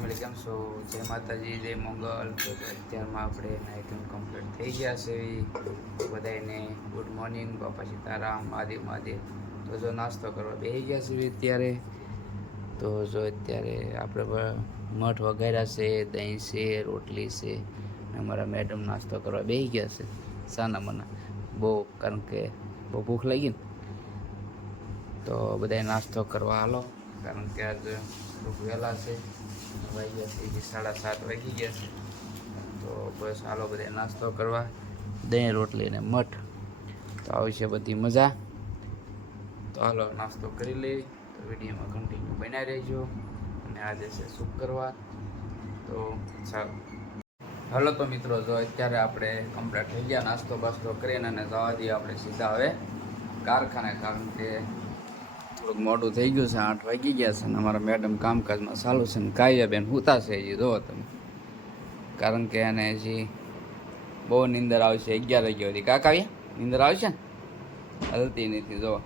Family કેમ છો જય માતાજી, જય મંગલ. અત્યારમાં આપણે નાઇટિંગ કમ્પ્લીટ થઈ ગયા છે. બધાને ગુડ મોર્નિંગ બાપા સીતારામ, મહાદેવ મહાદેવ. તો જો નાસ્તો કરવા બેસી ગયા છે અત્યારે, તો જો અત્યારે આપણે મઠ વગેરે છે, દહીં છે, રોટલી છે અમારા મેડમ નાસ્તો કરવા બેસી ગયા છે. સાના મના. બહુ, કારણ કે બહુ ભૂખ લાગી ને. તો બધાય નાસ્તો કરવા હાલો, કારણ કે આજે ભૂખ વહેલા છે. વાગી ગયા છે હજી સાડા સાત વાગી ગયા છે. તો બસ હાલો બધે નાસ્તો કરવા. દહીં, રોટલી ને મઠ. તો આવી છે બધી મજા. તો હાલો નાસ્તો કરી લઈએ. તો વિડીયોમાં કન્ટિન્યુ બન્યા રહેજો. અને આજે છે શુક્રવાર. તો સારું. હાલો તો મિત્રો, જો અત્યારે આપણે કમ્પ્લીટ થઈ ગયા નાસ્તો બાસ્તો કરીને અને જવા દઈએ આપણે સીધા હવે કારખાને. કારણ કે થોડુંક મોડું થઈ ગયું છે, આઠ વાગી ગયા છે અને અમારા મેડમ કામકાજમાં ચાલુ છે ને કાવ્યાબેન હુતા છે હજી જુઓ તમે. કારણ કે એને હજી બહુ નીંદર આવશે, અગિયાર વાગ્યા સુધી. કાકા આવ્યા નીંદર આવશે ને? હલતી નથી, જો.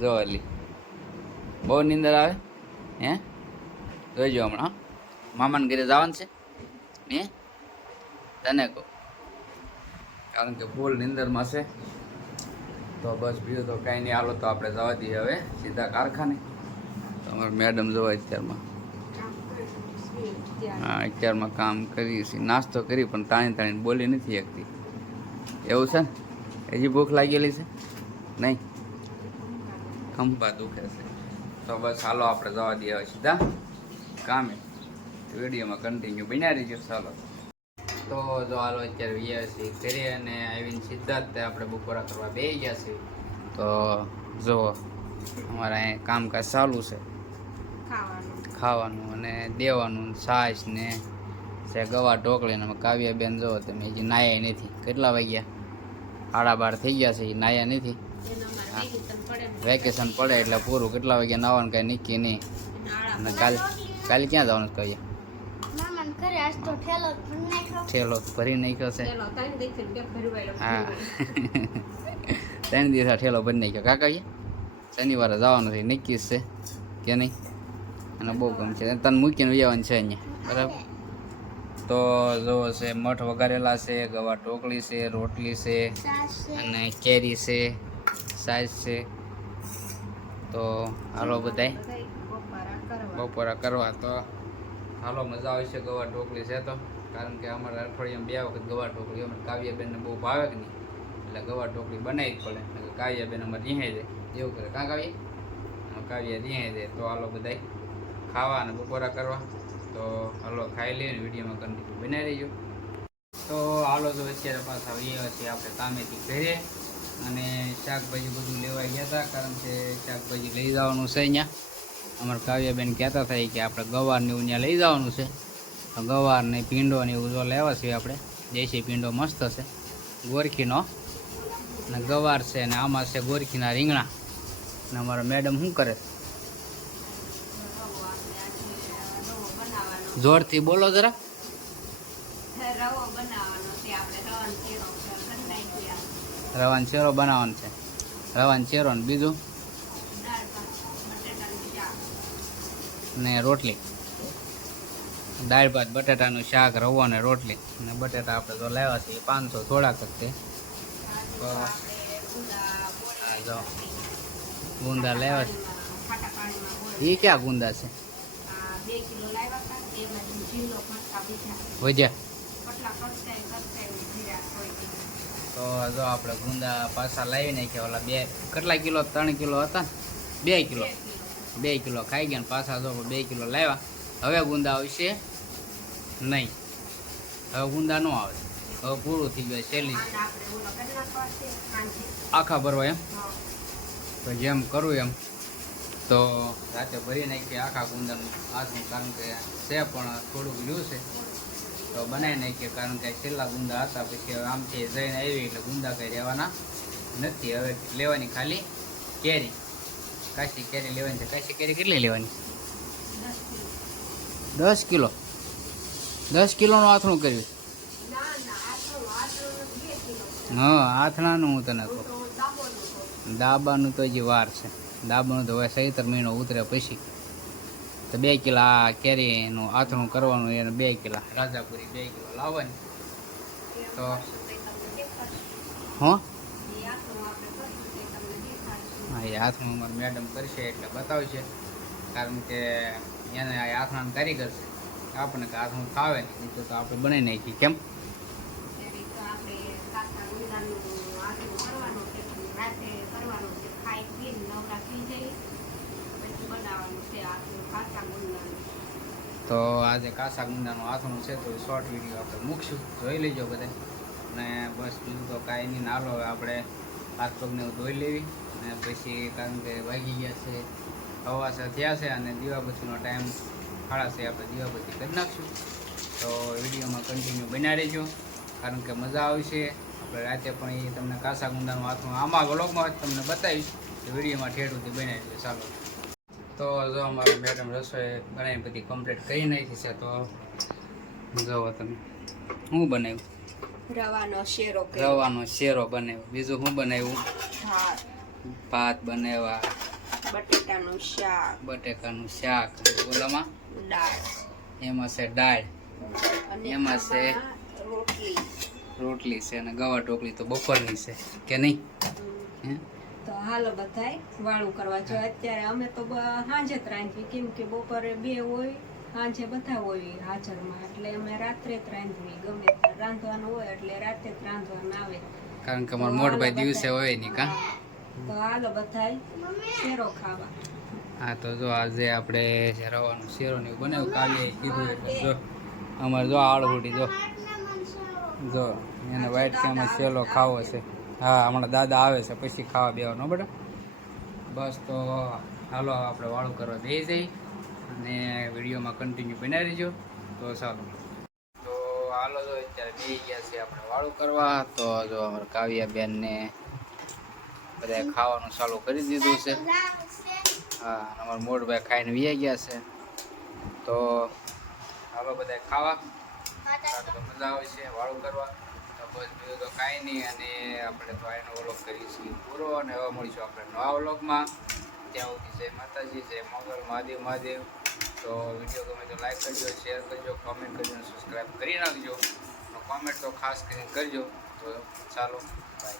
જો અલી બહુ નીંદર આવે? હે? જોઈજો હમણાં મામાને ઘરે જવાનું છે? હે? તને કહો. કારણ કે ફૂલ નિંદરમાં છે. તો બસ બીજું તો કાંઈ નહીં. હાલો તો આપણે જવા દઈએ હવે સીધા કારખાને. તમારે મેડમ જોવા અત્યારમાં. હા, અત્યારમાં કામ કરી છે નાસ્તો કરી પણ તાણી તાણી બોલી નથી શકતી. એવું છે ને? હજી ભૂખ લાગેલી છે? નહીં? ખંભા દુખે છે. તો બસ હાલો આપણે જવા દઈએ હવે સીધા. કામે. વિડીયોમાં કન્ટિન્યુ બન્યા રહીજો. ચાલો. તો જો હાલો અત્યારે વીઆઈસી કરીએ અને આવીને સીધા જ આપણે બપોરા કરવા બે ગયા છે તો જો અમારે અહીં કામકાજ ચાલુ છે. ખાવાનું. અને દેવાનું છાશ ને છે ગવા ઢોકળી અમે કાવ્યાબેન જો તમે હજી નાયા નથી. કેટલા વાગ્યા? સાડા બાર થઈ ગયા છે એ નાયા નથી. વેકેશન પડે એટલે પૂરું. કેટલા વાગ્યા નાવાનું કાંઈ નીકળી નહીં. અને કાલ કાલે ક્યાં જવાનું કહીએ ઠેલો ભરી નાખ્યો. છે. હા. ત્રણ દિવસ ઠેલો ભરી નાખ્યો. કાકા શનિવારે જવાનું છે નક્કી છે. કે નહીં? અને બહુ ગમ છે. તને મૂકીને જવાનું છે અહીંયા. બરાબર? તો જો છે મઠ વઘારેલા છે ગવા ટોકલી છે રોટલી છે છે. અને કેરી છે સાઈઝ છે. તો હાલો બધાય. બપોરા કરવા તો હાલો, મજા આવશે ગવા ઢોકળી છે તો. કારણ કે અમારા અઠવાડિયામાં બે વખત ગવા ઢોકળી. અમારે કાવ્યાબેનને બહુ ભાવે કે નહીં? એટલે ગવા ઢોકળી બનાવી જ પડે. કાવ્યાબેન અમારે રીહાઈ જાય એવું કરે. કાં કાવ્ય? કાવ્ય રિહાઈ જાય તો હાલો બધાય ખાવા અને બપોરા કરવા. તો હાલો, ખાઈ લઈએ વિડીયોમાં કન્ટિન્યુ બનાવી રહીજો તો હાલો તો અત્યારે પાછા અહીંયા છીએ આપણે કામેથી ઘરે. અને શાકભાજી બધું લેવા ગયા હતા. કારણ કે શાકભાજી લઈ જવાનું છે અહીંયા. અમારા કાવ્યાબેન કહેતા થાય કે આપણે ગવાર ને લઈ જવાનું છે. ગવાર ને ભીંડો ને એવું જો લેવા છે આપણે. દેશી પીંડો મસ્ત છે. ગોરખીનો. અને ગવાર છે અને આમાં છે ગોરખીના રીંગણા. અને અમારા મેડમ શું કરે? જોરથી બોલો જરા. રવાનો ચેરો બનાવવાનો છે. રવાન ચેરો ને બીજું દાળ ભાત બટેટાનું શાક ને રોટલી. દાળ ભાત, બટાટાનું શાક, રવો ને રોટલી. અને બટાટા આપણે તો લાવ્યા છીએ પાંચસો થોડાક જ તે જો ગુંદા લાવ્યા છે. એ ક્યાં ગુંદા છે? વજ્યા તો જો આપણે ગુંદા પાછા લાવી નાખ્યા ઓલા બે, કેટલા કિલો? ત્રણ કિલો હતા? બે કિલો. બે કિલો ખાઈ ગયા પાછા જો બે કિલો લાવ્યા. હવે ગુંદા આવશે નહીં. હવે ગુંદા ન આવે. હવે પૂરું થઈ ગયું છેલ્લી આખા ભરવા એમ? તો જેમ કરું એમ. તો રાતે ભરી નાખીએ આખા ગુંદાનું. હાથનું કારણ કે છે પણ થોડુંક રહ્યું છે. તો બનાવી નાખીએ કારણ કે છેલ્લા ગુંદા હતા. પછી હવે આમથી જઈને આવી એટલે ગુંદા કંઈ રહેવાના નથી. હવે લેવાની ખાલી કેરી. કાશી કેરી લેવાની છે. કાશી કેરી કેટલી લેવાની? દસ કિલો. દસ કિલોનું આથણું કર્યું. હા, આથણાનું હું તને કહું. દાબાનું તો હજી વાર છે. દાબાનું તો હવે સહિતર મહિનો ઉતરે પછી. તો બે કિલો આ કેરીનું આથણું કરવાનું, એને બે કિલા. રાજાપુરી બે કિલો લાવવાની. તો હો એ આખું આપણે કરીશું તે તમને દેખાડશું હા એ હાથમાં અમારે મેડમ કરશે એટલે બતાવશે. કારણ કે એને આ હાથમાં કારીગર છે આપણને કે હાથમાં ફાવે નહીં તો આપણે બનાવી નાખીએ. કેમ? તો આજે કાસા ગુંદાનું આથણું છે તો શોર્ટ વીડિયો આપણે મૂકશું. જોઈ લેજો બધા અને બસ બીજું તો કાંઈ નહીં. નાલો હવે આપણે હાથ પગને ધોઈ લેવી અને પછી કારણ કે વાગી ગયા છે હવાસા થયા છે અને દીવાબત્તીનો ટાઈમ ખાડા છે, આપણે દીવાબત્તી કરી નાખશું. તો વિડીયોમાં કન્ટિન્યુ બના રહેજો. કારણ કે મજા આવશે. આપણે રાતે પણ એ તમને કાસા ગુંદાનું હાથમાં, આમાં વ્લોગમાં તમને બતાવીશ તો વિડીયોમાં ઠેઠ સુધી બનાવી દેજો ચાલો. તો જો અમારી મેડમ રસોઈ બનાવી બધી કમ્પ્લીટ કરી નાખી છે, તો જોવો તમે. શું બનાવ્યું? રવાનો શેરો રવાનો શેરો બનાવ્યો. બીજું શું બનાવ્યું? ભાત બનાવ્યા. બટેટાનું શાક. બટેકાનું શાક. ઓલામાં? દાળ. એમાં છે દાળ. એમાં છે રોટલી. રોટલી છે અને ગવા ઢોકળી તો બપોરની છે કે નહીં? હે? તો હાલો બધાય વાળું કરવા જો અત્યારે અમે તો સાંજે જ રાંધવી કેમ કે બપોરે બે હોય સાંજે બધા હોય હાજરમાં એટલે અમે રાત્રે જ રાંધવી ગમે રાંધવાનું હોય એટલે રાત્રે જ રાંધવાનું આવે. કારણ કે અમારા મોટભાઈ દિવસે હોય નહીં કા? તો હાલો બધાય શેરો ખાવા. હા તો જો આજે આપણે રવાનું શેરો ને બનાવ્યું કાલે કીધું એટલે જો અમારે જો આળહુડી જો. જો એને વાઈટ કે શેલો ખાવો છે. હા હમણાં દાદા આવે છે પછી ખાવા બેવાનો બરાબર? બસ તો હાલો આપણે વાળું કરવા બે જઈ અને વિડીયોમાં કન્ટિન્યુ બનાવી રહેજો. તો સારું. તો હાલો જો અત્યારે બે ગયા છે આપણે વાળું કરવા. તો જો અમારા કાવ્યા બેનને બધાએ ખાવાનું ચાલુ કરી દીધું છે. હા, અમારા મોટભાઈ ખાઈને વી ગયા છે. તો હાલો બધા ખાવા. તો મજા આવે છે વાળું કરવા. તો બસ બીજું તો કાંઈ નહીં. અને આપણે તો એનો વ્લોગ કરીશું પૂરો. અને હવે મળીશું આપણે નવા વ્લોગમાં. ત્યાં જય માતાજી, જય મોગલ મહાદેવ મહાદેવ. તો વીડિયો ગમે તો લાઈક કરજો શેર કરજો કોમેન્ટ કરજો સબસ્ક્રાઈબ કરી નાખજો. કોમેન્ટ તો ખાસ કરીને કરજો. તો ચાલો બાય